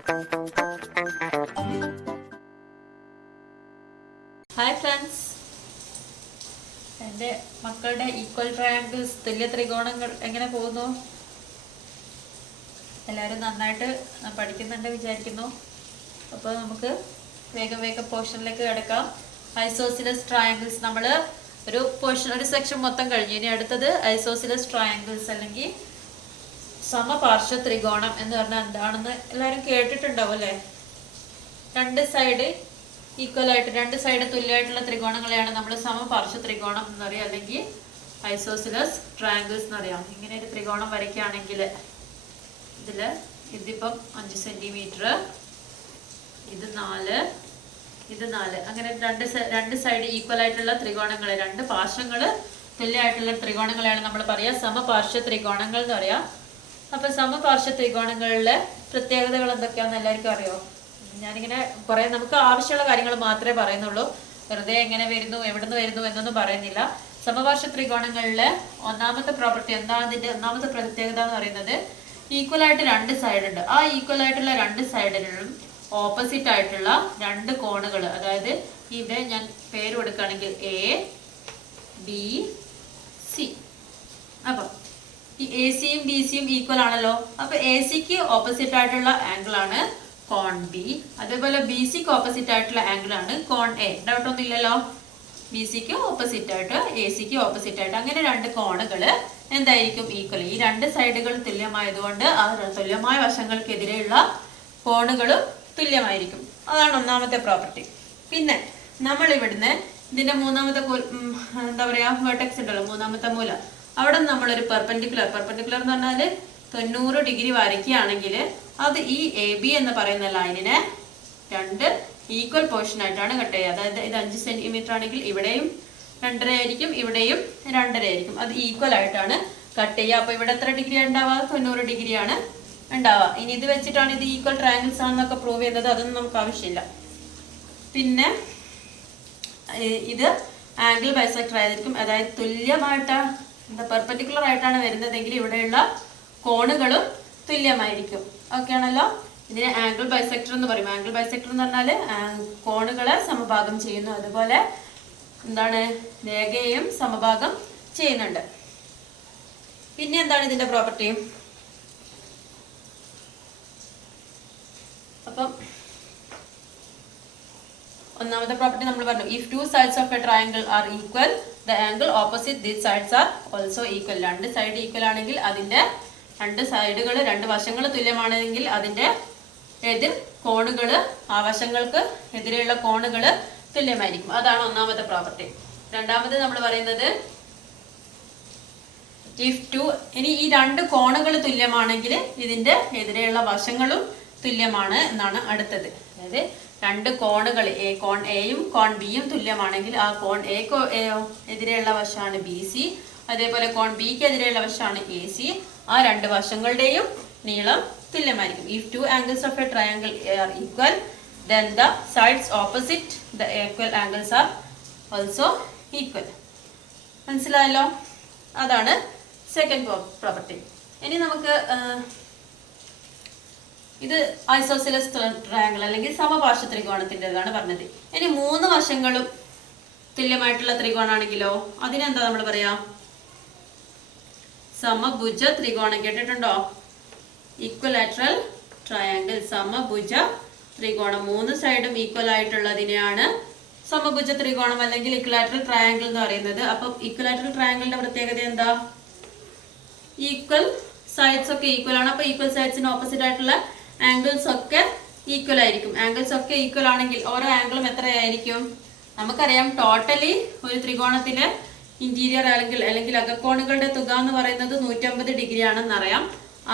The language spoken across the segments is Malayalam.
ഹായ് ഫ്രണ്ട്സ്, എൻ്റെ മക്കളുടെ ഈക്വൽ ട്രയാങ്കിൾസ് തുല്യ ത്രികോണങ്ങൾ എങ്ങനെ പോകുന്നു? എല്ലാവരും നന്നായിട്ട് പഠിക്കുന്നുണ്ട് വിചാരിക്കുന്നു. അപ്പോൾ നമുക്ക് വേഗം പോർഷനിലേക്ക് കിടക്കാം. ഐസോസിലസ് ട്രയാങ്കിൾസ് നമ്മൾ ഒരു സെക്ഷൻ മൊത്തം കഴിഞ്ഞു. ഇനി അടുത്തത് ഐസോസിലസ് ട്രയാങ്കിൾസ് അല്ലെങ്കിൽ സമപാർശ്വ ത്രികോണം എന്ന് പറഞ്ഞാൽ എന്താണെന്ന് എല്ലാവരും കേട്ടിട്ടുണ്ടാവും അല്ലേ? രണ്ട് സൈഡ് ഈക്വൽ ആയിട്ട്, രണ്ട് സൈഡ് തുല്യമായിട്ടുള്ള ത്രികോണങ്ങളെയാണ് നമ്മൾ സമപാർശ്വ ത്രികോണം എന്ന് പറയുക, അല്ലെങ്കിൽ ഐസോസിലസ് ട്രയാങ്കിൾസ് എന്ന് പറയാം. ഇങ്ങനെ ഒരു ത്രികോണം വരയ്ക്കുകയാണെങ്കിൽ ഇതിപ്പം 5 സെന്റിമീറ്റർ, ഇത് 4, അങ്ങനെ രണ്ട് സൈഡ് ഈക്വൽ ആയിട്ടുള്ള ത്രികോണങ്ങളെ, രണ്ട് പാർശ്വങ്ങൾ തുല്യമായിട്ടുള്ള ത്രികോണങ്ങളെയാണ് നമ്മൾ പറയുക സമപാർശ്വ ത്രികോണങ്ങൾ എന്ന് പറയാം. അപ്പൊ സമപാർശ്വ ത്രികോണങ്ങളിലെ പ്രത്യേകതകൾ എന്തൊക്കെയാണെന്ന് എല്ലാവർക്കും അറിയോ? ഞാനിങ്ങനെ കുറെ നമുക്ക് ആവശ്യമുള്ള കാര്യങ്ങൾ മാത്രമേ പറയുന്നുള്ളൂ. വെറുതെ എങ്ങനെ വരുന്നു, എവിടുന്ന് വരുന്നു എന്നൊന്നും പറയുന്നില്ല. സമപാർശ്വ ത്രികോണങ്ങളിലെ ഒന്നാമത്തെ പ്രോപ്പർട്ടി എന്താണ്? അതിന്റെ ഒന്നാമത്തെ പ്രത്യേകത എന്ന് പറയുന്നത് ഈക്വൽ ആയിട്ട് രണ്ട് സൈഡ് ഉണ്ട്. ആ ഈക്വൽ ആയിട്ടുള്ള രണ്ട് സൈഡിലും ഓപ്പോസിറ്റ് ആയിട്ടുള്ള രണ്ട് കോണുകൾ, അതായത് ഇവിടെ ഞാൻ പേര് കൊടുക്കുകയാണെങ്കിൽ ABC. അപ്പൊ ഈ AC-യും BC-യും ഈക്വൽ ആണല്ലോ. അപ്പൊ AC-ക്ക് ഓപ്പോസിറ്റ് ആയിട്ടുള്ള ആംഗിൾ ആണ് കോൺ B. അതേപോലെ BC-ക്ക് ഓപ്പോസിറ്റ് ആയിട്ടുള്ള ആംഗിൾ ആണ് കോൺ A. ഡൗട്ട് ഒന്നും ഇല്ലല്ലോ? BC-ക്ക് ഓപ്പോസിറ്റ് ആയിട്ട് AC-ക്ക് ഓപ്പോസിറ്റ് ആയിട്ട് അങ്ങനെ രണ്ട് കോണുകൾ എന്തായിരിക്കും? ഈക്വൽ. ഈ രണ്ട് സൈഡുകൾ തുല്യമായതുകൊണ്ട് ആ തുല്യമായ വശങ്ങൾക്കെതിരെയുള്ള കോണുകളും തുല്യമായിരിക്കും. അതാണ് ഒന്നാമത്തെ പ്രോപ്പർട്ടി. പിന്നെ നമ്മൾ ഇവിടുന്ന് ഇതിന്റെ മൂന്നാമത്തെ എന്താ പറയാ വെർട്ടെക്സ് ഉണ്ടല്ലോ, മൂന്നാമത്തെ മൂല, അവിടെ നമ്മളൊരു പെർപെൻഡിക്കുലർ എന്ന് പറഞ്ഞാല് 90 ഡിഗ്രി വരയ്ക്കുകയാണെങ്കിൽ അത് ഈ AB എന്ന് പറയുന്ന ലൈനിനെ രണ്ട് ഈക്വൽ പോർഷൻ ആയിട്ടാണ് കട്ട് ചെയ്യുക. അതായത് ഇത് 5 സെന്റിമീറ്റർ ആണെങ്കിൽ ഇവിടെയും 2.5 ആയിരിക്കും, ഇവിടെയും 2.5 ആയിരിക്കും. അത് ഈക്വൽ ആയിട്ടാണ് കട്ട് ചെയ്യുക. അപ്പൊ ഇവിടെ എത്ര ഡിഗ്രി ഉണ്ടാവുക? 90 ഡിഗ്രിയാണ് ഉണ്ടാവുക. ഇനി ഇത് വെച്ചിട്ടാണ് ഇത് ഈക്വൽ ട്രയാങ്കിൾസ് ആണെന്നൊക്കെ പ്രൂവ് ചെയ്യുന്നത്. അതൊന്നും നമുക്ക് ആവശ്യമില്ല. പിന്നെ ഇത് ആംഗിൾ ബൈസെക്ടർ ആയിരിക്കും. അതായത് തുല്യമായിട്ട് പെർപെൻഡിക്കുലർ ആയിട്ടാണ് വരുന്നതെങ്കിൽ ഇവിടെയുള്ള കോണുകളും തുല്യമായിരിക്കും. ഓക്കെ ആണല്ലോ? ഇതിനെ ആംഗിൾ ബൈസെക്ടർ എന്ന് പറയും. ആംഗിൾ ബൈസെക്ടർ എന്ന് പറഞ്ഞാല് കോണുകളെ സമഭാഗം ചെയ്യുന്നു. അതുപോലെ എന്താണ്, രേഖയെയും സമഭാഗം ചെയ്യുന്നുണ്ട്. പിന്നെ എന്താണ് ഇതിന്റെ പ്രോപ്പർട്ടി? അപ്പം ഒന്നാമത്തെ പ്രോപ്പർട്ടി നമ്മൾ പറഞ്ഞു, if two sides of a triangle are equal the angle opposite these sides are also equal. രണ്ട് സൈഡ് ഈക്വൽ ആണെങ്കിൽ അതിന്റെ രണ്ട് സൈഡുകൾ, രണ്ട് വശങ്ങൾ തുല്യമാണെങ്കിൽ അതിന്റെ എതിർ കോണുകൾ, ആ വശങ്ങൾക്ക് എതിരെയുള്ള കോണുകൾ തുല്യമായിരിക്കും. അതാണ് ഒന്നാമത്തെ പ്രോപ്പർട്ടി. രണ്ടാമത് നമ്മൾ പറയുന്നത് ഇനി ഈ രണ്ട് കോണുകൾ തുല്യമാണെങ്കിൽ ഇതിന്റെ എതിരെയുള്ള വശങ്ങളും തുല്യമാണ് എന്നാണ് അടുത്തത്. അതായത് രണ്ട് കോണുകൾ, കോൺ എയും കോൺ ബിയും തുല്യമാണെങ്കിൽ ആ കോൺ എക്ക് എതിരെയുള്ള വശമാണ് BC, അതേപോലെ കോൺ ബിക്ക് എതിരെയുള്ള വശമാണ് AC. ആ രണ്ട് വശങ്ങളുടെയും നീളം തുല്യമായിരിക്കും. If two angles of a triangle are equal then the sides opposite the equal angles are also equal. മനസ്സിലായല്ലോ? അതാണ് സെക്കൻഡ് പ്രോപ്പർട്ടി. ഇനി നമുക്ക് ഇത് ഐസോസിലസ് ട്രയാങ്കിൾ അല്ലെങ്കിൽ സമപാർശ്വ ത്രികോണത്തിൻ്റെതാണ് പറഞ്ഞത്. ഇനി മൂന്ന് വശങ്ങളും തുല്യമായിട്ടുള്ള ത്രികോണാണെങ്കിലോ അതിനെന്താ നമ്മൾ പറയാ? സമഭുജ ത്രികോണം. കേട്ടിട്ടുണ്ടോ? ഈക്വലാറ്ററൽ ട്രയാങ്കിൾ, സമഭുജ ത്രികോണം. മൂന്ന് സൈഡും ഈക്വൽ ആയിട്ടുള്ളതിനെയാണ് സമഭുജ ത്രികോണം അല്ലെങ്കിൽ ഇക്വലാറ്ററൽ ട്രയാങ്കിൾ എന്ന് പറയുന്നത്. അപ്പൊ ഇക്വലാറ്ററൽ ട്രയാങ്കിളിന്റെ പ്രത്യേകത എന്താ? ഈക്വൽ സൈഡ്സ് ഒക്കെ ഈക്വൽ ആണ്. അപ്പൊ ഈക്വൽ സൈഡ്സിന് ഓപ്പോസിറ്റ് ആയിട്ടുള്ള ആംഗിൾസ് ഒക്കെ ഈക്വൽ ആയിരിക്കും. ആംഗിൾസ് ഒക്കെ ഈക്വൽ ആണെങ്കിൽ ഓരോ ആംഗിളും എത്രയായിരിക്കും? നമുക്കറിയാം, ടോട്ടലി ഒരു ത്രികോണത്തിലെ ഇന്റീരിയർ അല്ലെങ്കിൽ അകക്കോണുകളുടെ തുക എന്ന് പറയുന്നത് 150 ഡിഗ്രി ആണെന്ന് അറിയാം.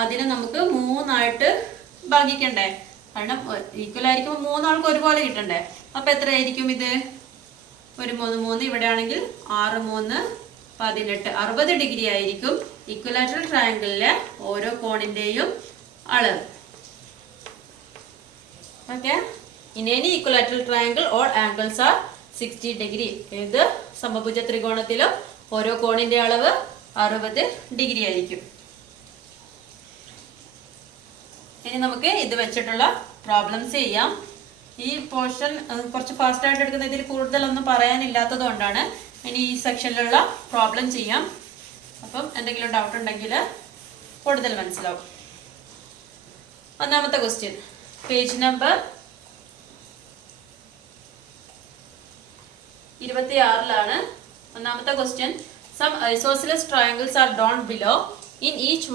അതിനെ നമുക്ക് മൂന്നായിട്ട് ഭാഗിക്കണ്ടേ? കാരണം ഈക്വൽ ആയിരിക്കുമ്പോൾ മൂന്നാൾക്ക് ഒരുപോലെ കിട്ടണ്ടേ? അപ്പൊ എത്രയായിരിക്കും ഇത്? ഒരു 3 ഇവിടെ ആണെങ്കിൽ 6 3 18, 60 ഡിഗ്രി ആയിരിക്കും ഇക്വലാറ്ററൽ ട്രയാങ്കിളിലെ ഓരോ കോണിന്റെയും അളവ്. Okay. In any equilateral triangle all angles are 60 degree. ഏത് സമഭുജ ത്രികോണത്തിലും ഓരോ കോണിന്റെ അളവ് 60 ഡിഗ്രി ആയിരിക്കും. ഇനി നമുക്ക് ഇത് വെച്ചിട്ടുള്ള പ്രോബ്ലംസ് ചെയ്യാം. ഈ പോർഷൻ കുറച്ച് ഫാസ്റ്റായിട്ട് എടുക്കുന്ന ഇതിൽ കൂടുതലൊന്നും പറയാനില്ലാത്തത് കൊണ്ടാണ്. ഇനി ഈ സെക്ഷനിലുള്ള പ്രോബ്ലം ചെയ്യാം. അപ്പം എന്തെങ്കിലും ഡൗട്ട് ഉണ്ടെങ്കിൽ കൂടുതൽ മനസ്സിലാവും. ഒന്നാമത്തെ ക്വസ്റ്റ്യൻ പേജ് നമ്പർ 26 ഒന്നാമത്തെ question. Some isosceles triangles are drawn below. In each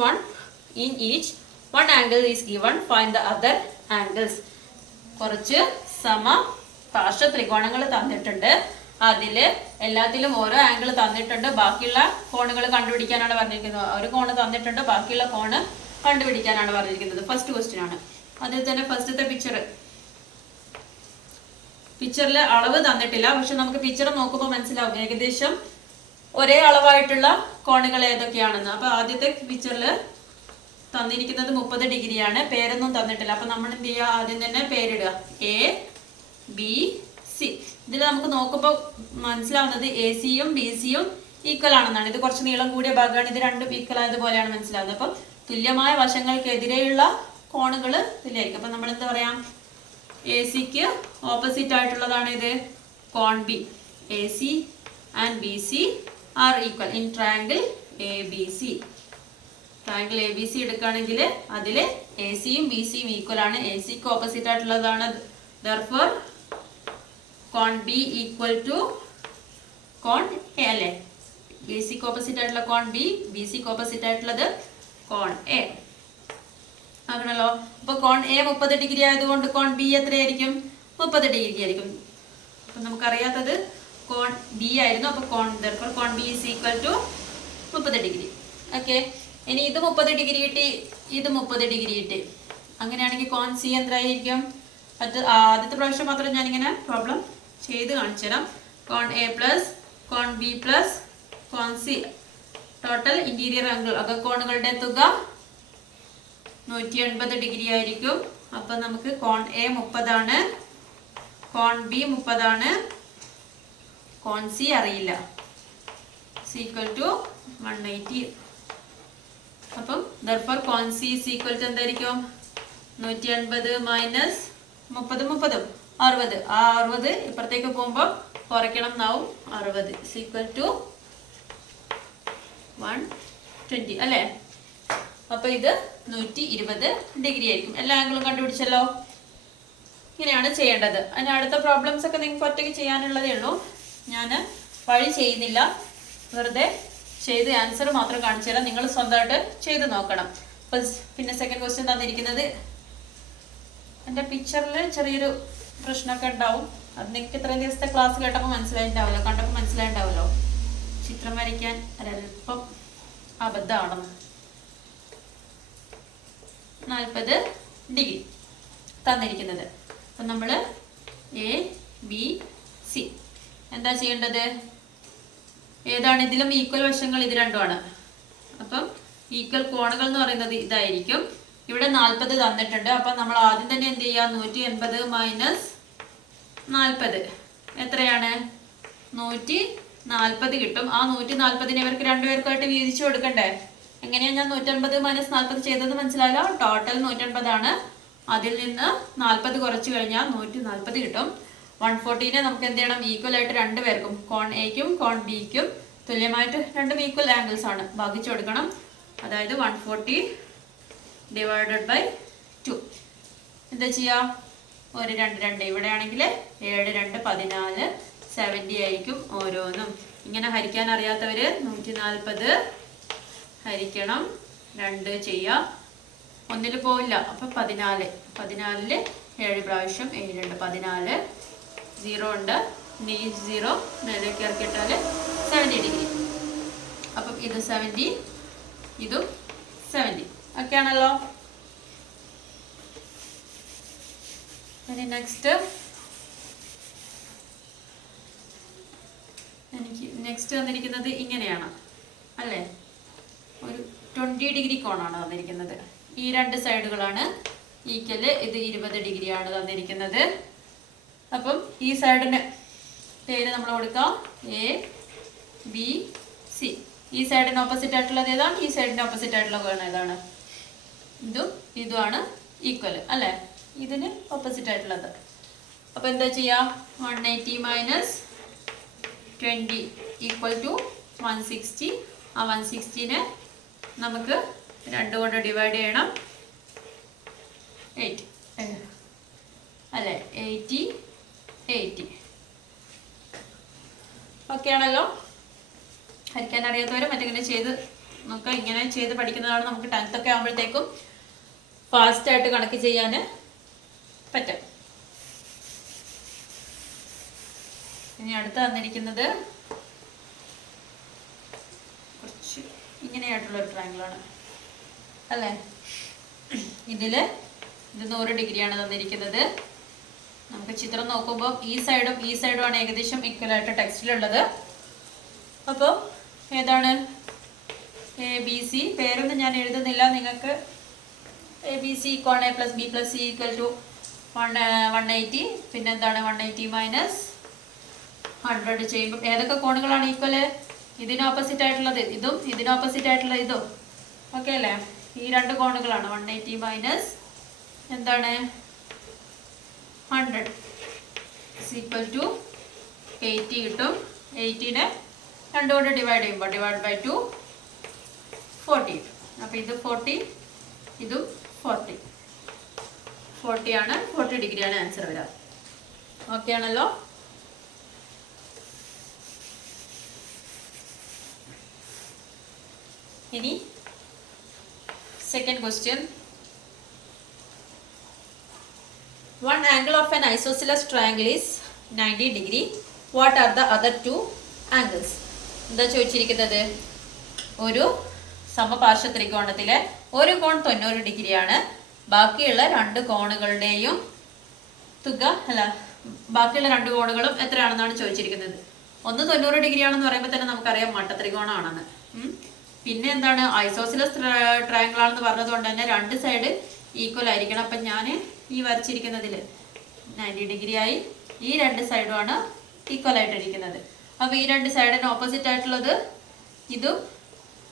one angle is given. Find the other angles. കുറച്ച് സമ പാർശ്വ ത്രികോണങ്ങൾ തന്നിട്ടുണ്ട്. അതില് എല്ലാത്തിലും ഓരോ ആംഗിൾ തന്നിട്ടുണ്ട്. ബാക്കിയുള്ള കോണുകൾ കണ്ടുപിടിക്കാനാണ് പറഞ്ഞിരിക്കുന്നത്. ഒരു കോണ് തന്നിട്ടുണ്ട്, ബാക്കിയുള്ള കോണ് കണ്ടുപിടിക്കാനാണ് പറഞ്ഞിരിക്കുന്നത്. ഫസ്റ്റ് ക്വസ്റ്റ്യൻ ആണ്. അതിൽ തന്നെ ഫസ്റ്റത്തെ പിക്ചറിൽ അളവ് തന്നിട്ടില്ല. പക്ഷെ നമുക്ക് പിക്ചർ നോക്കുമ്പോൾ മനസ്സിലാവും ഏകദേശം ഒരേ അളവായിട്ടുള്ള കോണുകൾ ഏതൊക്കെയാണെന്ന്. അപ്പൊ ആദ്യത്തെ പിക്ചറിൽ തന്നിരിക്കുന്നത് 30 ഡിഗ്രിയാണ്. പേരൊന്നും തന്നിട്ടില്ല. അപ്പൊ നമ്മൾ എന്ത് ചെയ്യുക, ആദ്യം തന്നെ പേരിടുക. A B C. ഇതിൽ നമുക്ക് നോക്കുമ്പോൾ മനസ്സിലാവുന്നത് എ സിയും ബി സിയും ഈക്വൽ ആണെന്നാണ്. ഇത് കുറച്ച് നീളം കൂടിയ ഭാഗമാണ്. ഇത് രണ്ടും ഈക്വൽ ആയതുപോലെയാണ് മനസ്സിലാവുന്നത്. അപ്പം തുല്യമായ വശങ്ങൾക്കെതിരെയുള്ള കോണുകൾ തുല്യമായിരിക്കും. അപ്പൊ നമ്മൾ എന്താ പറയാം, എ സിക്ക് ഓപ്പോസിറ്റ് ആയിട്ടുള്ളതാണ് ഇത് കോൺ B. A C and B C are equal in triangle A B C. Triangle A B C എടുക്കുകയാണെങ്കിൽ അതിൽ എ സിയും ബി സിയും ഈക്വൽ ആണ്. എ സിക്ക് ഓപ്പോസിറ്റ് ആയിട്ടുള്ളതാണ്. ദർഫോർ കോൺ ബി ഈക്വൽ ടു കോൺ എ അല്ലേ. എ സിക്ക് ഓപ്പോസിറ്റ് ആയിട്ടുള്ള കോൺ ബി, ബി സിക്ക് ഓപ്പോസിറ്റ് ആയിട്ടുള്ളത് കോൺ എ ആകണല്ലോ. അപ്പൊ കോൺ എ 30 ഡിഗ്രി ആയതുകൊണ്ട് കോൺ ബി എത്രയായിരിക്കും? 30 ഡിഗ്രി ആയിരിക്കും. അപ്പൊ നമുക്കറിയാത്തത് കോൺ ബി ആയിരുന്നു. അപ്പൊ കോൺ B is equal to 30 degree. Okay. ഇനി ഇത് 30 ഡിഗ്രി കിട്ടി, ഇത് 30 ഡിഗ്രി കിട്ടി. അങ്ങനെയാണെങ്കിൽ കോൺ സി എന്തായിരിക്കും? ആദ്യത്തെ പ്രാവശ്യം മാത്രം ഞാനിങ്ങനെ പ്രോബ്ലം ചെയ്ത് കാണിച്ചു തരാം. കോൺ എ പ്ലസ് കോൺ ബി പ്ലസ് കോൺ സി ടോട്ടൽ ഇന്റീരിയർ ആംഗിൾ അകക്കോണുകളുടെ തുക 180 ഡിഗ്രി ആയിരിക്കും. അപ്പൊ നമുക്ക് കോൺ എ 30 ആണ്, കോൺ ബി 30 ആണ്, കോൺ സി അറിയില്ല. Equal to 180. അപ്പം ദർഫോർ കോൺ സി ഈസ് ഈക്വൽ ടു എന്തായിരിക്കും? 180 മൈനസ് 30 60. ആ 60 ഇപ്പുറത്തേക്ക് പോകുമ്പോൾ കുറയ്ക്കണം എന്നാവും. 60 ഈക്വൽ ടു 120 അല്ലേ. അപ്പൊ ഇത് 120 ഡിഗ്രി ആയിരിക്കും. എല്ലാ ആംഗിളും കണ്ടുപിടിച്ചല്ലോ. ഇങ്ങനെയാണ് ചെയ്യേണ്ടത്. അതിന് അടുത്ത പ്രോബ്ലംസ് ഒക്കെ നിങ്ങൾക്ക് ഒറ്റയ്ക്ക് ചെയ്യാനുള്ളതേ ഉള്ളൂ. ഞാൻ വഴി ചെയ്യുന്നില്ല, വെറുതെ ചെയ്ത് ആൻസർ മാത്രം കാണിച്ചു തരാം. നിങ്ങൾ സ്വന്തമായിട്ട് ചെയ്ത് നോക്കണം. പിന്നെ സെക്കൻഡ് ക്വസ്റ്റ്യൻ തന്നിരിക്കുന്നത്, എൻ്റെ പിക്ചറിൽ ചെറിയൊരു പ്രശ്നമൊക്കെ ഉണ്ടാവും. അത് നിങ്ങൾക്ക് ഇത്രയും ദിവസത്തെ ക്ലാസ് കേട്ടപ്പോൾ മനസ്സിലായിട്ടുണ്ടാവുമല്ലോ, കണ്ടപ്പോൾ മനസ്സിലായിട്ടുണ്ടാവുമല്ലോ. ചിത്രം വരയ്ക്കാൻ ഒരല്പം അബദ്ധമാണെന്ന്. 40 ഡിഗ്രി തന്നിരിക്കുന്നത്. അപ്പം നമ്മൾ എ ബി സി എന്താ ചെയ്യേണ്ടത്? ഏതാണ്? ഇതിലും ഈക്വൽ വശങ്ങൾ ഇത് രണ്ടുമാണ്. അപ്പം ഈക്വൽ കോണുകൾ എന്ന് പറയുന്നത് ഇതായിരിക്കും. ഇവിടെ 40 തന്നിട്ടുണ്ട്. അപ്പം നമ്മൾ ആദ്യം തന്നെ എന്ത് ചെയ്യുക? 180 മൈനസ് 40 എത്രയാണ്? 140 കിട്ടും. ആ 140 ഇവർക്ക് രണ്ടുപേർക്കായിട്ട് വീതിച്ചു കൊടുക്കണ്ടേ? എങ്ങനെയാണ് ഞാൻ 180 മൈനസ് 40 ചെയ്തത് മനസ്സിലായല്ലോ. ടോട്ടൽ 180 ആണ്. അതിൽ നിന്ന് 40 കുറച്ച് കഴിഞ്ഞാൽ 140 കിട്ടും. 140നെ നമുക്ക് എന്ത് ചെയ്യണം? ഈക്വൽ ആയിട്ട് രണ്ടുപേർക്കും, കോൺ എക്കും കോൺ ബിക്കും തുല്യമായിട്ട് രണ്ടും ഈക്വൽ ആംഗിൾസ് ആണ്, ഭാഗിച്ചു കൊടുക്കണം. അതായത് 140 ഡിവൈഡഡ് ബൈ 2. എന്താ ചെയ്യുക? ഒരു 2 ഇവിടെ ആണെങ്കിൽ 7 2 14 70 ആയിരിക്കും ഓരോന്നും. ഇങ്ങനെ ഹരിക്കാൻ അറിയാത്തവര് 140 ഹരിക്കണം 2 ചെയ്യുക. ഒന്നിൽ പോവില്ല. അപ്പൊ 14. 14ല് 7 പ്രാവശ്യം 7 2 14. 0 ഉണ്ട്. ഇനി 0 നേരേക്ക് ഇറക്കിയിട്ടാൽ 70 ഡിഗ്രി. അപ്പം ഇത് 70, ഇതും 70. ഓക്കെ ആണല്ലോ. ഇനി നെക്സ്റ്റ് വന്നിരിക്കുന്നത് ഇങ്ങനെയാണ് അല്ലേ. ഒരു 20 ഡിഗ്രി കോണാണ് തന്നിരിക്കുന്നത്. ഈ രണ്ട് സൈഡുകളാണ് ഈക്വല്. ഇത് 20 ഡിഗ്രിയാണ് തന്നിരിക്കുന്നത്. അപ്പം ഈ സൈഡിന് പേര് നമ്മൾ കൊടുക്കാം എ ബി സി. ഈ സൈഡിന് ഓപ്പോസിറ്റ് ആയിട്ടുള്ളത് ഏതാണ്? ഈ സൈഡിന് ഓപ്പോസിറ്റ് ആയിട്ടുള്ള കോൺ ഏതാണ്? ഇതുമാണ് ഈക്വല് അല്ലേ. ഇതിന് ഓപ്പോസിറ്റ് ആയിട്ടുള്ളത്. അപ്പോൾ എന്താ ചെയ്യാം? 180 മൈനസ് 20 ഈക്വൽ ടു 160. ആ 160നെ നമുക്ക് 2 കൊണ്ട് ഡിവൈഡ് ചെയ്യണം. 8 അല്ലേ? 80. ഓക്കെ ആണല്ലോ? ഹരിക്കാൻ അറിയാത്തവരും മറ്റിങ്ങനെ ചെയ്ത് നമുക്ക് ഇങ്ങനെ ചെയ്ത് പഠിക്കുന്നതാണ് നമുക്ക് 10th ഒക്കെ ആകുമ്പോഴത്തേക്കും ഫാസ്റ്റായിട്ട് കണക്ക് ചെയ്യാൻ പറ്റും. ഇനി അടുത്ത് തന്നിരിക്കുന്നത് കുറച്ച് ഇങ്ങനെയായിട്ടുള്ളൊരു ട്രയാങ്കിളാണ് അല്ലേ? ഇത് 100 ഡിഗ്രിയാണ് തന്നിരിക്കുന്നത്. നമുക്ക് ചിത്രം നോക്കുമ്പോൾ ഈ സൈഡും ആണ് ഏകദേശം ഈക്വൽ ആയിട്ട് ടെക്സ്റ്റിലുള്ളത്. അപ്പോൾ ഏതാണ്? ABC. പേരൊന്നും ഞാൻ എഴുതുന്നില്ല, നിങ്ങൾക്ക് ABC കോൺ A plus B plus C equal to 180. പിന്നെ എന്താണ് 180 മൈനസ് 100 ചെയ്യുമ്പോൾ ഏതൊക്കെ കോണുകളാണ് ഈക്വൽ? ഇതിന് ഓപ്പോസിറ്റ് ആയിട്ടുള്ളത് ഇതും, ഇതിന് ഓപ്പോസിറ്റ് ആയിട്ടുള്ള ഇതും. ഓക്കെ അല്ലേ? ഈ 2 കോണുകളാണ്. 180 മൈനസ് എന്താണ് 100 ഈക്വൽ ടു 80 കിട്ടും. 80നെ 2 കൊണ്ട് ഡിവൈഡ് ചെയ്യുമ്പോൾ ഡിവൈഡ് ബൈ 2 40 കിട്ടും. അപ്പോൾ ഇത് 40, ഇതും 40 ആണ്. 40 ഡിഗ്രിയാണ് ആൻസർ വരിക. ഓക്കെ ആണല്ലോ? ഇനി second question. One angle of an isosceles triangle is 90 degree. What are the other two angles? എന്താ ചോദിച്ചിരിക്കുന്നത്? ഒരു സമപാർശ്വ ത്രികോണത്തിലെ ഒരു കോൺ 90 ഡിഗ്രിയാണ്. ബാക്കിയുള്ള 2 കോണുകളുടെയും തുക ബാക്കിയുള്ള 2 കോണുകളും എത്രയാണെന്നാണ് ചോദിച്ചിരിക്കുന്നത്. ഒന്ന് 90 ഡിഗ്രിയാണെന്ന് പറയുമ്പോൾ തന്നെ നമുക്കറിയാം മട്ടത്രികോണമാണെന്ന്. പിന്നെ എന്താണ്? ഐസോസിലസ് ട്രയാങ്കിൾ ആണെന്ന് പറഞ്ഞതുകൊണ്ട് തന്നെ 2 സൈഡ് ഈക്വൽ ആയിരിക്കണം. അപ്പം ഞാൻ ഈ വരച്ചിരിക്കുന്നതിൽ 90 ഡിഗ്രി ആയി. ഈ 2 സൈഡുമാണ് ഈക്വൽ ആയിട്ടിരിക്കുന്നത്. അപ്പോൾ ഈ 2 സൈഡിന് ഓപ്പോസിറ്റ് ആയിട്ടുള്ളത് ഇതും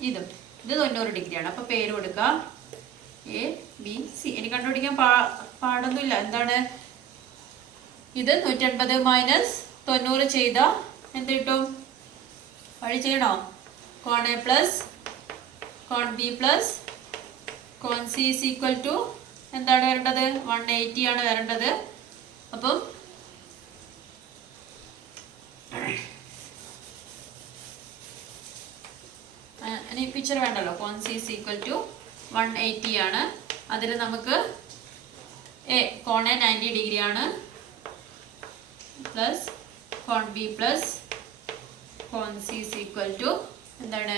ഇത് 90 ഡിഗ്രിയാണ്. അപ്പോൾ പേര് കൊടുക്കുക ABC. എനിക്ക് കണ്ടുപിടിക്കാൻ പാടൊന്നുമില്ല. എന്താണ് ഇത്? 180 മൈനസ് 90 ചെയ്താൽ എന്ത് കിട്ടും? വഴി ചെയ്യണോ? കോൺ A പ്ലസ് കോൺ B പ്ലസ് കോൺ C is equal to എന്താണ് വരേണ്ടത്? 180 ആണ് വരേണ്ടത്. അപ്പം ഇനി പിക്ചർ വേണ്ടല്ലോ. കോൺ C is equal to 180 ആണ്. അതിൽ നമുക്ക് കോൺ A 90 ഡിഗ്രി ആണ് പ്ലസ് കോൺ B പ്ലസ് കോൺ C is equal to എന്താണ്?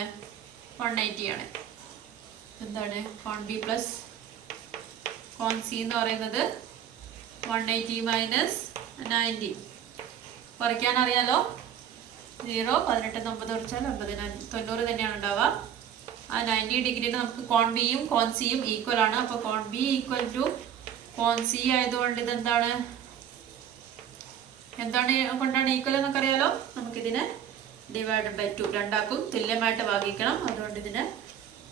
180 ആണ്. എന്താണ് കോൺ B പ്ലസ് കോൺ C എന്ന് പറയുന്നത് 180 മൈനസ് 90. കുറയ്ക്കാൻ അറിയാലോ. 0 18 9 കുറച്ചാൽ 90 തന്നെയാണ് ഉണ്ടാവുക. ആ 90 ഡിഗ്രിയിൽ നമുക്ക് കോൺ ബിയും കോൺ സിയും ഈക്വൽ ആണ്. അപ്പോൾ കോൺ ബി ഈക്വൽ ടു കോൺ സി ആയതുകൊണ്ട് ഇതെന്താണ് കൊണ്ടാണ് ഈക്വൽ എന്നൊക്കെ അറിയാലോ. നമുക്കിതിനെ ഡിവൈഡ് ബൈ 2 രണ്ടാക്കും തുല്യമായിട്ട് ഭാഗിക്കണം. അതുകൊണ്ട് ഇതിന്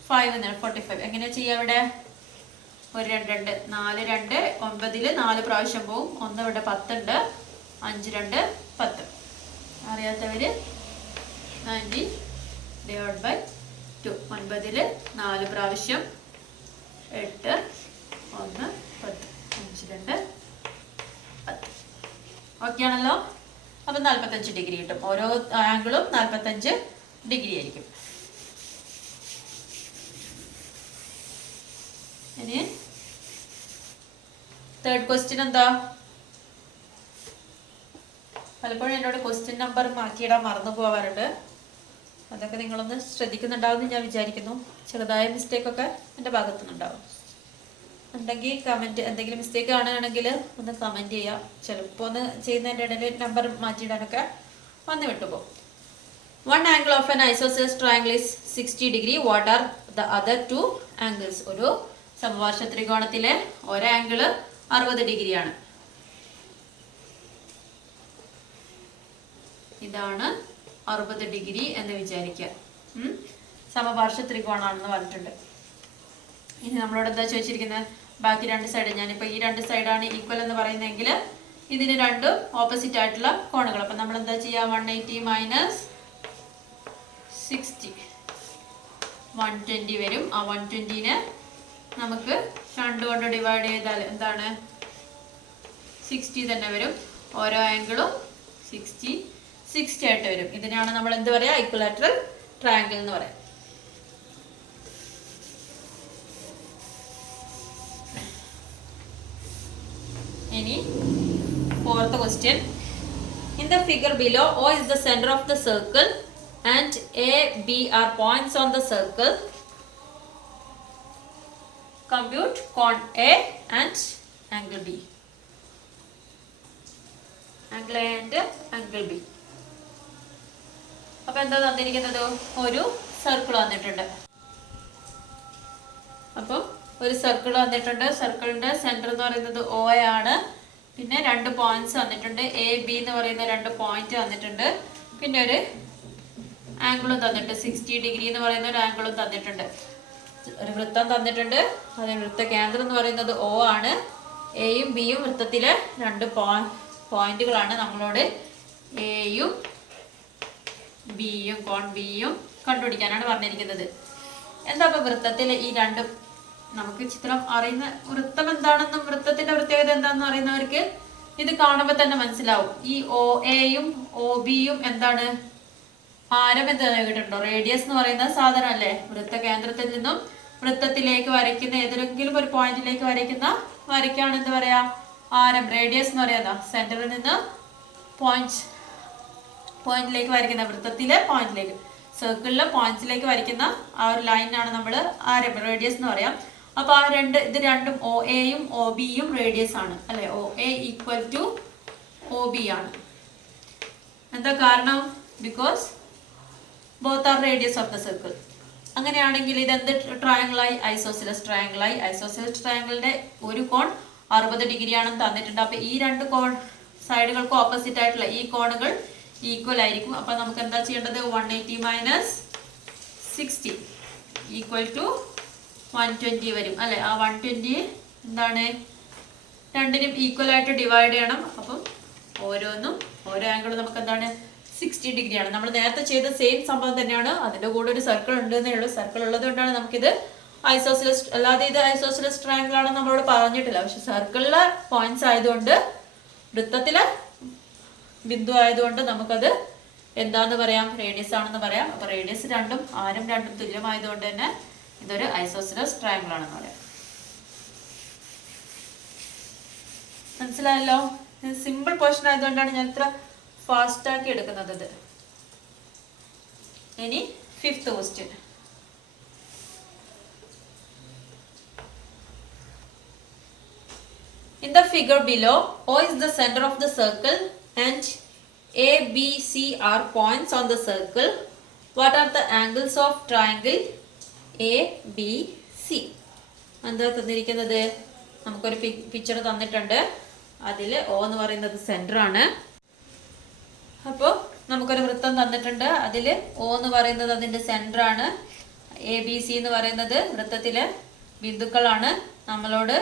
5 എന്നാണ് 45. എങ്ങനെ ചെയ്യാം? ഇവിടെ ഒരു 2 4 2 9 4 പ്രാവശ്യം പോവും. 1 ഇവിടെ 10 ഉണ്ട്. 5 2 10. അറിയാത്തവർ 90 ഡിവൈഡ് ബൈ 2. 9 4 പ്രാവശ്യം 8 1 10 5 2 10. ഓക്കെ ആണല്ലോ? അപ്പം 45 ഡിഗ്രി കിട്ടും. ഓരോ ആംഗിളും 45 ഡിഗ്രി ആയിരിക്കും. ഇനി തേർഡ് ക്വസ്റ്റ്യൻ എന്താ? പലപ്പോഴും എന്നോട് ക്വസ്റ്റ്യൻ നമ്പർ മാറ്റിയിടാൻ മറന്നു പോവാറുണ്ട്. അതൊക്കെ നിങ്ങളൊന്ന് ശ്രദ്ധിക്കുന്നുണ്ടാവും ഞാൻ വിചാരിക്കുന്നു. ചെറുതായ മിസ്റ്റേക്കൊക്കെ എൻ്റെ ഭാഗത്തുനിന്നുണ്ടാവും. ഉണ്ടെങ്കിൽ കമൻറ്റ്, എന്തെങ്കിലും മിസ്റ്റേക്ക് കാണുകയാണെങ്കിൽ ഒന്ന് കമൻറ്റ് ചെയ്യാം. ചിലപ്പോൾ ഒന്ന് ചെയ്യുന്നതിൻ്റെ ഇടയിൽ നമ്പർ മാറ്റിയിടാനൊക്കെ വന്ന് വിട്ടുപോകും. One angle of an isosceles triangle is 60 degree. What are the other two angles? ഒരു സമപാർശ്വ ത്രികോണത്തിലെ ഒരു ആംഗിള് 60 ഡിഗ്രിയാണ്. ഇതാണ് 60 ഡിഗ്രി എന്ന് വിചാരിക്കുക. സമപാർശ്വ ത്രികോണാണെന്ന് പറഞ്ഞിട്ടുണ്ട്. ഇനി നമ്മളോട് എന്താ ചോദിച്ചിരിക്കുന്നത്? ബാക്കി രണ്ട് സൈഡ്, ഞാനിപ്പോൾ ഈ രണ്ട് സൈഡാണ് ഈക്വൽ എന്ന് പറയുന്നതെങ്കിൽ ഇതിന് രണ്ടും ഓപ്പോസിറ്റ് ആയിട്ടുള്ള കോണുകൾ. അപ്പം നമ്മൾ എന്താ ചെയ്യുക, 180 മൈനസ് 60 120 വരും. ആ 120നെ നമുക്ക് 2 കൊണ്ട് ഡിവൈഡ് ചെയ്താൽ എന്താണ്, 60 തന്നെ വരും. ഓരോ ആംഗിളും 60 ആയിട്ട് വരും. ഇതിനാണ് നമ്മൾ എന്ത് പറയുക, ഇക്വലാറ്ററൽ ട്രയാങ്കിൾ എന്ന് പറയാം. ഇനി fourth question. In the figure below, O is the center of the circle and A, B are points on the circle. Compute cone A and angle B. Angle A and angle B. അപ്പോൾ എന്താ തന്നിരിക്കുന്നത്, ഒരു സർക്കിൾ വന്നിട്ടുണ്ട്. അപ്പം ഒരു സർക്കിൾ വന്നിട്ടുണ്ട്. സർക്കിളിന്റെ സെന്റർ എന്ന് പറയുന്നത് O ആണ്. പിന്നെ 2 പോയിന്റ്സ് വന്നിട്ടുണ്ട്, എ ബി എന്ന് പറയുന്ന 2 പോയിന്റ് വന്നിട്ടുണ്ട്. പിന്നെ ഒരു ആംഗിളും തന്നിട്ട് 60 ഡിഗ്രി എന്ന് പറയുന്ന ഒരു ആംഗിളും തന്നിട്ടുണ്ട്. ഒരു വൃത്തം തന്നിട്ടുണ്ട്. അതിന് വൃത്ത കേന്ദ്രം എന്ന് പറയുന്നത് O ആണ്. എയും ബിയും വൃത്തത്തിലെ 2 പോയിന്റുകളാണ്. നമ്മളോട് എയും ബിയും കോൺ ബിയും കണ്ടുപിടിക്കാനാണ് പറഞ്ഞിരിക്കുന്നത്. എന്താ ഇപ്പൊ വൃത്തത്തിലെ ഈ 2, നമുക്ക് ചിത്രം അറിയുന്ന വൃത്തം എന്താണെന്നും വൃത്തത്തിന്റെ പ്രത്യേകത എന്താണെന്നും അറിയുന്നവർക്ക് ഇത് കാണുമ്പോൾ തന്നെ മനസ്സിലാവും. ഈ ഒ എയും ഒ ബിയും എന്താണ്, ആരം എന്താ കേട്ടിട്ടുണ്ടോ, റേഡിയസ് എന്ന് പറയുന്ന സാധനം അല്ലേ. വൃത്ത കേന്ദ്രത്തിൽ നിന്നും വൃത്തത്തിലേക്ക് വരയ്ക്കുന്ന ഏതെങ്കിലും ഒരു പോയിന്റിലേക്ക് വരയ്ക്കാണ് എന്ത് പറയാ, ആരം, റേഡിയസ് എന്ന് പറയാ. സെന്ററിൽ നിന്ന് പോയിന്റിലേക്ക് വരയ്ക്കുന്ന, വൃത്തത്തിലെ പോയിന്റിലേക്ക്, സർക്കിളിലെ പോയിന്റ്സിലേക്ക് വരയ്ക്കുന്ന ആ ഒരു ലൈനാണ് നമ്മൾ ആരം, റേഡിയസ് എന്ന് പറയാം. അപ്പൊ ആ ഇത് രണ്ടും ഒ എയും ഒ ബിയും റേഡിയസ് ആണ് അല്ലെ. O A equal to O B ആണ്. എന്താ കാരണം, because both are radius of the circle. അങ്ങനെയാണെങ്കിൽ ഇതെന്ത് ട്രയാങ്കിളായി, ഐസോസിലസ് ട്രയാങ്കിളായി. ഐസോസിലസ് ട്രയാങ്കിളിന്റെ ഒരു കോൺ 60 ഡിഗ്രി ആണെന്ന് തന്നിട്ടുണ്ട്. അപ്പൊ ഈ 2 കോൺ സൈഡുകൾക്ക് ഓപ്പോസിറ്റ് ആയിട്ടുള്ള ഈ കോണുകൾ ഈക്വൽ ആയിരിക്കും. അപ്പൊ നമുക്ക് എന്താ ചെയ്യേണ്ടത്, 180 മൈനസ് 60 ഈക്വൽ ടു 120 വരും അല്ലെ. ആ 120 എന്താണ്, രണ്ടിനും ഈക്വൽ ആയിട്ട് ഡിവൈഡ് ചെയ്യണം. അപ്പം ഓരോ ആംഗിളും നമുക്ക് എന്താണ്, 60 ഡിഗ്രി ആണ്. നമ്മൾ നേരത്തെ ചെയ്ത സെയിം സംഭവം തന്നെയാണ്. അതിന്റെ കൂടെ ഒരു സർക്കിൾ ഉണ്ടെന്നേ ഉള്ളൂ. സർക്കിൾ ഉള്ളത് കൊണ്ടാണ് നമുക്കിത് ഐസോസിലസ്, അല്ലാതെ ഇത് ഐസോസിലസ് ട്രയാങ്കിൾ ആണെന്ന് നമ്മളോട് പറഞ്ഞിട്ടില്ല. പക്ഷെ സർക്കിളിലെ പോയിന്റ്സ് ആയതുകൊണ്ട്, വൃത്തത്തിലെ ബിന്ദു ആയതുകൊണ്ട് നമുക്കത് എന്താന്ന് പറയാം, റേഡിയസ് ആണെന്ന് പറയാം. അപ്പൊ റേഡിയസ് രണ്ടും ആരം രണ്ടും തുല്യമായതുകൊണ്ട് തന്നെ ഇതൊരു ഐസോസിലസ് ട്രയാങ്കിൾ ആണെന്ന് പറയാം. മനസ്സിലായല്ലോ. സിമ്പിൾ ക്വസ്റ്റൻ ആയതുകൊണ്ടാണ് ഞാൻ ഇത്ര ഫാസ്റ്റ് ആക്കി എടുക്കുന്നത്. ഇനി 5th question. In the figure below, O is the center of the circle and A, B, C are points on the circle. What are the angles of triangle A, B, C? എന്താ തന്നിരിക്കുന്നത്, നമുക്കൊരു പിക്ചർ തന്നിട്ടുണ്ട്. അതിൽ O എന്ന് പറയുന്നത് സെന്റർ ആണ്. അപ്പോൾ നമുക്കൊരു വൃത്തം തന്നിട്ടുണ്ട്. അതിൽ O എന്ന് പറയുന്നത് അതിൻ്റെ സെന്റർ ആണ്. എ ബി സി എന്ന് പറയുന്നത് വൃത്തത്തിലെ ബിന്ദുക്കളാണ്. നമ്മളോട്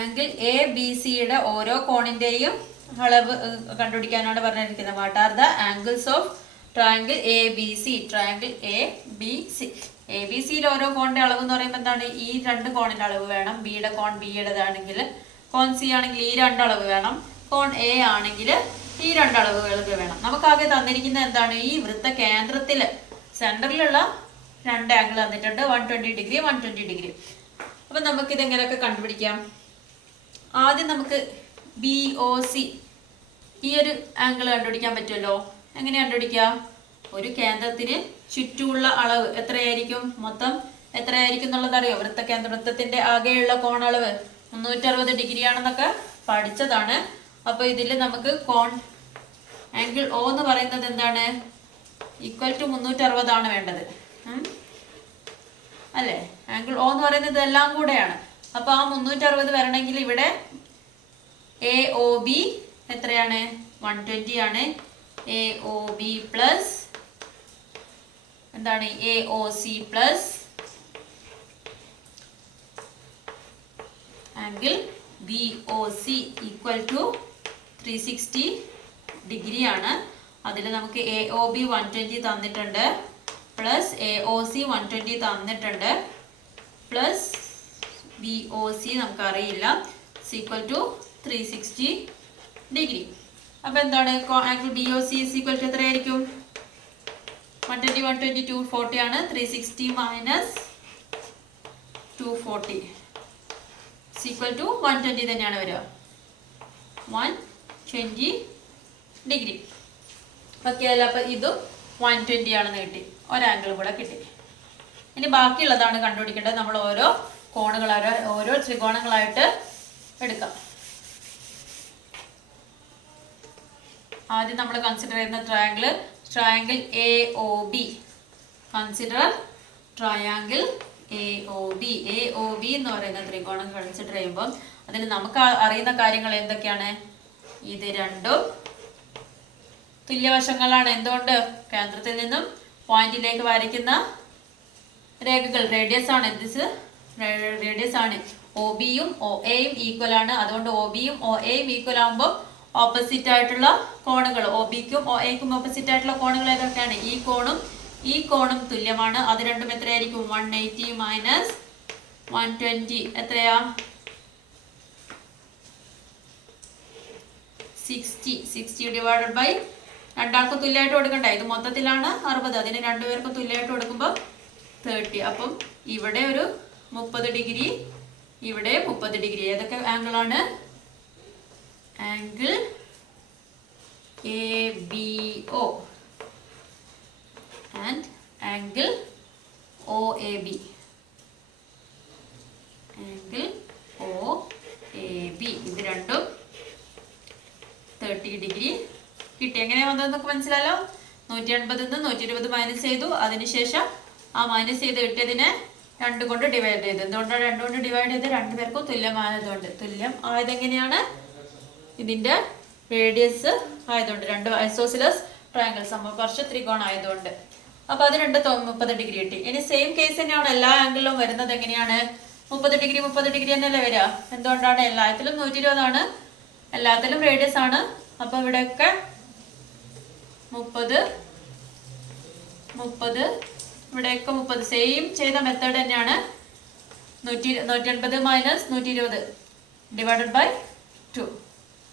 ആംഗിൾ എ ബി സിയുടെ ഓരോ കോണിന്റെയും അളവ് കണ്ടുപിടിക്കാനാണ് പറഞ്ഞിരിക്കുന്നത്. What are the angles of triangle A B C? Triangle A B C, A B സിയിൽ ഓരോ കോണിന്റെ അളവ് എന്ന് പറയുമ്പോൾ എന്താണ്, ഈ 2 കോണിന്റെ അളവ് വേണം. ബിയുടെ കോൺ ബിയുടേതാണെങ്കിൽ, കോൺ സി ആണെങ്കിൽ ഈ 2 അളവ് വേണം. കോൺ എ ആണെങ്കിൽ ഈ 2 അളവുകൾക്ക് വേണം. നമുക്കാകെ തന്നിരിക്കുന്ന എന്താണ്, ഈ വൃത്ത കേന്ദ്രത്തില് സെന്ററിലുള്ള 2 ആംഗിൾ തന്നിട്ടുണ്ട്, 120 ഡിഗ്രി 120 ഡിഗ്രി. അപ്പൊ നമുക്ക് ഇതെങ്ങനെയൊക്കെ കണ്ടുപിടിക്കാം. ആദ്യം നമുക്ക് ബി ഒ സി ഈ ഒരു ആംഗിൾ കണ്ടുപിടിക്കാൻ പറ്റുമല്ലോ. എങ്ങനെ കണ്ടുപിടിക്കുക, ഒരു കേന്ദ്രത്തിന് ചുറ്റുമുള്ള അളവ് എത്രയായിരിക്കും, മൊത്തം എത്രയായിരിക്കും എന്നുള്ളത് അറിയോ. വൃത്തത്തിന്റെ ആകെയുള്ള കോണളവ് 360 ഡിഗ്രി ആണെന്നൊക്കെ പഠിച്ചതാണ്. അപ്പൊ ഇതിൽ നമുക്ക് കോൺ ആംഗിൾ O എന്ന് പറയുന്നത് എന്താണ്, ഈക്വൽ ടു 360 ആണ് വേണ്ടത് അല്ലേ. ആംഗിൾ O എന്ന് പറയുന്നത് എല്ലാം കൂടെയാണ്. അപ്പൊ ആ 360 വരണമെങ്കിൽ ഇവിടെ എ ഒ ബി എത്രയാണ്, 120 ആണ്. എ ഒ ബി പ്ലസ് എന്താണ്, A O C plus angle BOC equal to 360 degree ആണ്. അതിൽ നമുക്ക് AOB 120 തന്നിട്ടുണ്ട്, പ്ലസ് AOC 120 തന്നിട്ടുണ്ട്, പ്ലസ് BOC നമുക്കറിയില്ല, ഈക്വൽ ടു 360 ഡിഗ്രി. അപ്പോൾ എന്താണ് ആംഗിൾ BOC ഈക്വൽ ടു എത്രയായിരിക്കും? 120 120 240 ആണ്. 360 മൈനസ് 240 ഈക്വൽ ടു 120 തന്നെയാണ് വരിക, 120 ഡിഗ്രി. ഓക്കെ അല്ല, അപ്പോൾ ഇതും 120 ആണെന്ന് കിട്ടി, ഒരാംഗിൾ കൂടെ കിട്ടി. ഇനി ബാക്കിയുള്ളതാണ് കണ്ടുപിടിക്കേണ്ടത്. നമ്മൾ ഓരോ കോണുകളായിട്ട് ഓരോ ത്രികോണങ്ങളായിട്ട് എടുക്കാം. ആദ്യം നമ്മൾ കൺസിഡർ ചെയ്യുന്ന triangle AOB. Consider triangle AOB. AOB എന്ന് പറയുന്ന ത്രികോണം കൺസിഡർ ചെയ്യുമ്പോൾ അതിൽ നമുക്ക് അറിയുന്ന കാര്യങ്ങൾ എന്തൊക്കെയാണ്? ഇത് രണ്ടും തുല്യവശങ്ങളാണ്. എന്തുകൊണ്ട്? കേന്ദ്രത്തിൽ നിന്നും പോയിന്റിലേക്ക് വരയ്ക്കുന്ന രേഖകൾ റേഡിയസ് ആണ്. റേഡിയസ് ആണ്. OBയും OAയും ഈക്വൽ ആണ്. അതുകൊണ്ട് OBയും OAയും ഈക്വൽ ആകുമ്പോൾ ഓപ്പോസിറ്റ് ആയിട്ടുള്ള കോണുകൾ, OBക്കും OAക്കും ഓപ്പോസിറ്റ് ആയിട്ടുള്ള കോണുകൾ ഏതൊക്കെയാണ്? ഈ കോണും തുല്യമാണ്. അത് രണ്ടും എത്രയായിരിക്കും? 180 മൈനസ് 120 എത്രയാ? 60 ഡിവൈഡഡ് ബൈ രണ്ടാൾക്കും തുല്യമായിട്ട് കൊടുക്കണ്ട. ഇത് മൊത്തത്തിലാണ് 60, അതിന് രണ്ടുപേർക്കും തുല്യമായിട്ട് കൊടുക്കുമ്പോൾ 30. അപ്പം ഇവിടെ ഒരു 30 ഡിഗ്രി, ഇവിടെ 30 ഡിഗ്രി. ഏതൊക്കെ ആംഗിളാണ്? Angle ABO and angle OAB. Angle OAB ഇത് രണ്ടും 30 ഡിഗ്രി കിട്ടി. എങ്ങനെയാ വന്നതെന്നൊക്കെ മനസ്സിലായല്ലോ. 180 120 മൈനസ് ചെയ്തു. അതിനുശേഷം ആ മൈനസ് ചെയ്ത് കിട്ടിയതിനെ 2 കൊണ്ട് ഡിവൈഡ് ചെയ്തു. എന്തുകൊണ്ടാണ് 2 കൊണ്ട് ഡിവൈഡ് ചെയ്ത്? രണ്ടുപേർക്കും തുല്യമായതുകൊണ്ട്. തുല്യം ആയതെങ്ങനെയാണ്? ഇതിന്റെ റേഡിയസ് ആയതുകൊണ്ട്, രണ്ട് ഐസോസിലസ് ട്രയാങ്കിൾ സമപാർശ്വ ത്രികോണം ആയതുകൊണ്ട്. അപ്പൊ അത് 30 ഡിഗ്രി കിട്ടി. ഇനി സെയിം കേസ് തന്നെയാണ് എല്ലാ ആംഗിളിലും വരുന്നത്. എങ്ങനെയാണ്? 30 ഡിഗ്രി തന്നെയല്ലേ വരിക? എന്തുകൊണ്ടാണ്? എല്ലാത്തിലും 120 ആണ്, എല്ലാത്തിലും റേഡിയസ് ആണ്. അപ്പൊ ഇവിടെയൊക്കെ 30 ഇവിടെയൊക്കെ 30. സെയിം ചെയ്ത മെത്തേഡ് തന്നെയാണ്. 180 മൈനസ് 120 ഡിവൈഡഡ് ബൈ 2.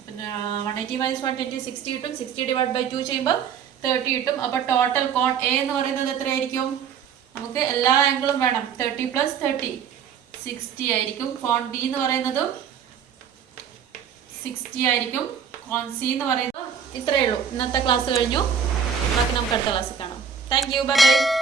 180 മൈനസ് 120 60 കിട്ടും. 60 ഡിവൈഡ് ബൈ 2 ചെയ്യുമ്പോൾ 30 കിട്ടും. അപ്പോൾ ടോട്ടൽ കോൺ A എന്ന് പറയുന്നത് എത്രയായിരിക്കും? നമുക്ക് എല്ലാ ആംഗിളും വേണം. 30 പ്ലസ് 30 60 ആയിരിക്കും. കോൺ B എന്ന് പറയുന്നതും 60 ആയിരിക്കും. കോൺ C എന്ന് പറയുന്നത് ഇത്രയേ ഉള്ളൂ. ഇന്നത്തെ ക്ലാസ് കഴിഞ്ഞു. ബാക്കി നമുക്ക് അടുത്ത ക്ലാസ്സിൽ കാണാം. Thank you. Bye bye.